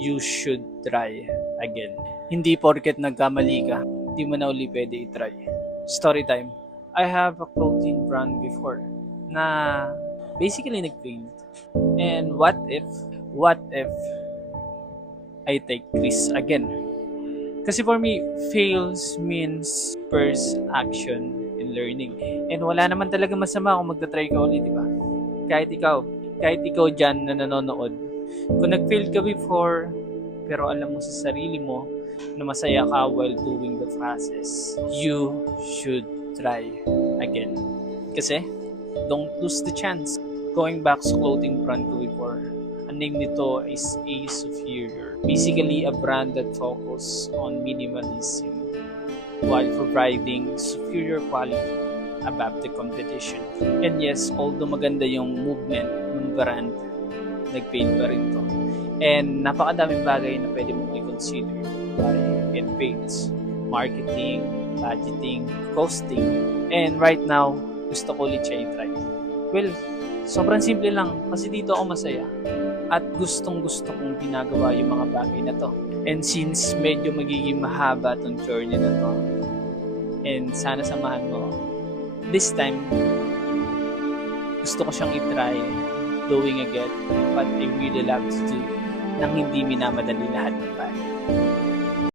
you should try again. Hindi porket nagkamali ka, hindi mo na uli pwede i-try. Story time. I have a clothing brand before na basically nag-fail. And what if I take risk again? Kasi for me, fails means first action in learning. And wala naman talaga masama kung magta-try ka ulit, di ba? Kahit ikaw dyan na nanonood, kung nag-fail ka before, pero alam mo sa sarili mo na masaya ka while doing the process, you should try again. Kasi, don't lose the chance. Going back sa clothing brand ko before, ang name nito is Ace Superior. Basically, a brand that focus on minimalism while providing superior quality above the competition. And yes, although maganda yung movement ng brand, nag-paid pa rin to. And napakadaming bagay na pwede mong i-consider by it pays. Marketing, budgeting, costing. And right now, gusto ko ulit siya i-try. Well, sobrang simple lang kasi dito ako masaya. At gustong gusto kong ginagawa yung mga bagay na to. And since medyo magiging mahaba tong journey na to, and sana samahan mo, this time, gusto ko siyang i-try doing again what I really love to do nang hindi minamadali lahat ng bagay.